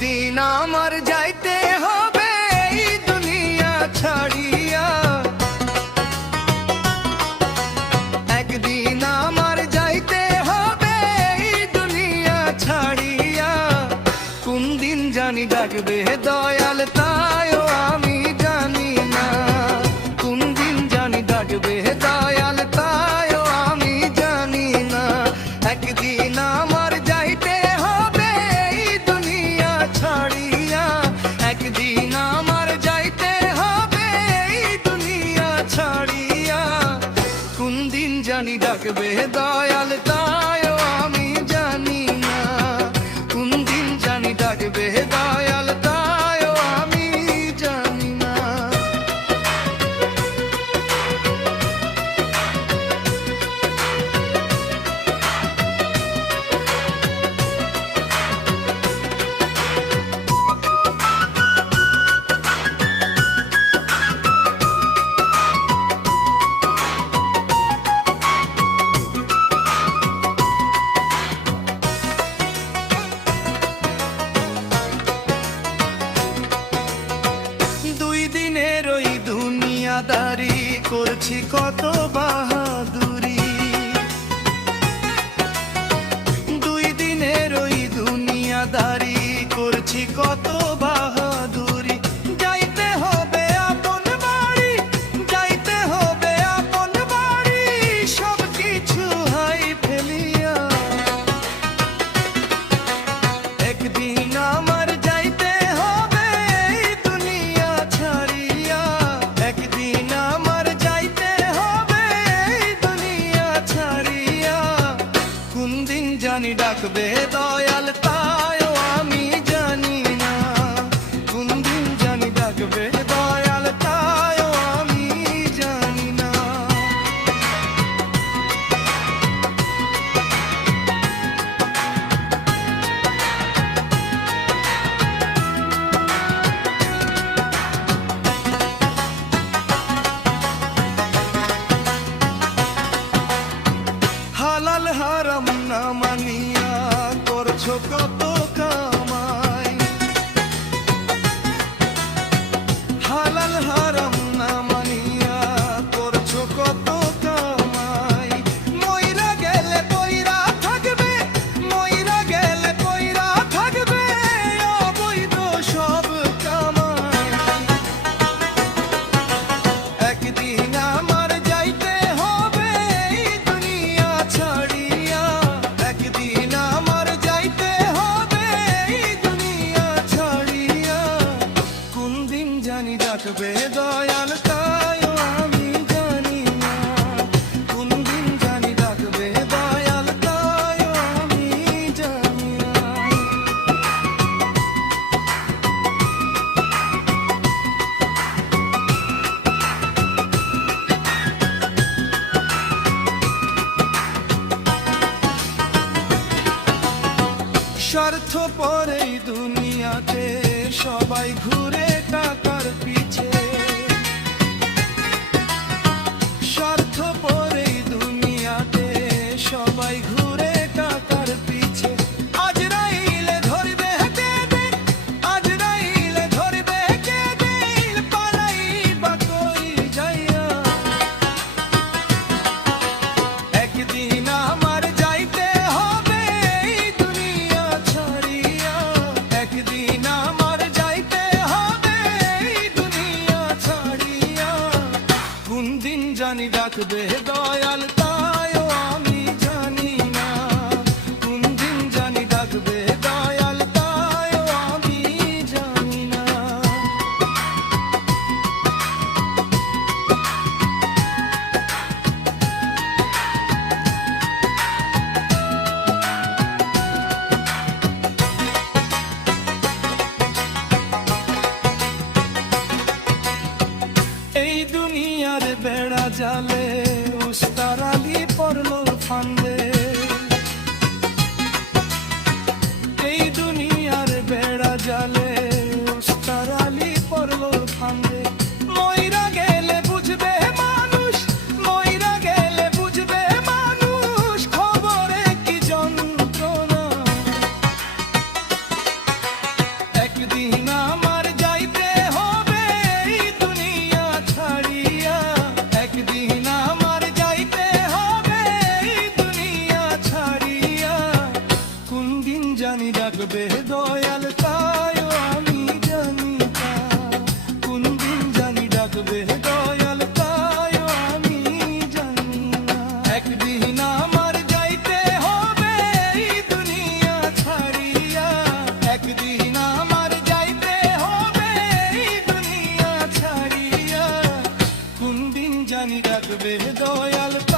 একদিন আমার যাইতে হবে এই দুনিয়া ছাড়িয়া, একদিন আমার যাইতে হবে এই দুনিয়া ছাড়িয়া। কোন দিন জানি ডাকবে দয়াল তাইও আমি জানি না, কোন দিন জানি ডাকবে দয়াল তাইও আমি জানি না। একদিন আমার যাইতে হবে এই দুনিয়া ছাড়িয়া, একদিন আমার যাইতে হবে এই দুনিয়া ছাড়িয়া। কোন দিন জানি ডাকবে দয়াল তাইও আমি জানি না, কোন দিন জানি ডাকবে দয়াল তাইও আমি জানি না। দুনিয়াদারি করছি কত বাহাদুরি, দুই দিনের ওই দুনিয়াদারি করছি কত বাহাদুরি। যাইতে হবে আপন বাড়ি, যাইতে হবে আপন বাড়ি, সব কিছু হাই ফেলিয়া। একদিন আমার যাইতে হবে এই দুনিয়া ছাড়িয়া, একদিন আমার যাইতে হবে এই দুনিয়া ছাড়িয়া। কোন দিন জানি ডাকবে দয়াল তাইও আমি জানি না, কোন দিন জানি ডাকবে দয়াল তাইও আমি জানি না। হালাল হারাম না মানিয়া করছো কত কামাই, হালাল হারাম না মানিয়া করছো কত কামাই। মইরা গেলে কইরা থাকবে, মইরা গেলে কইরা থাকবে অবৈধ সব কামাই। একদিন আমার যাইতে হবে এই দুনিয়া ছাড়িয়া, একদিন আমার যাইতে হবে এই দুনিয়া ছাড়িয়া। কোন দিন জানি ডাকবে দয়াল তাইও আমি জানি না, কোন দিন জানি ডাকবে দয়াল তাইও আমি জানি না। স্বার্থপর এই দুনিয়াতে সবাই ঘুরে টাকার পিছে, স্বার্থপর এই দুনিয়াতে সবাই ঘুরে টাকার পিছে। আজরাইলে ধরবে কেদিন, আজরাইলে ধরবে কেদিন, পালাইবা কই যাইয়া। একদিন আমার যাইতে হবে এই দুনিয়া ছাড়িয়া, একদিন আমার যাইতে হবে এই দুনিয়া জানি রাখবে দয়াল।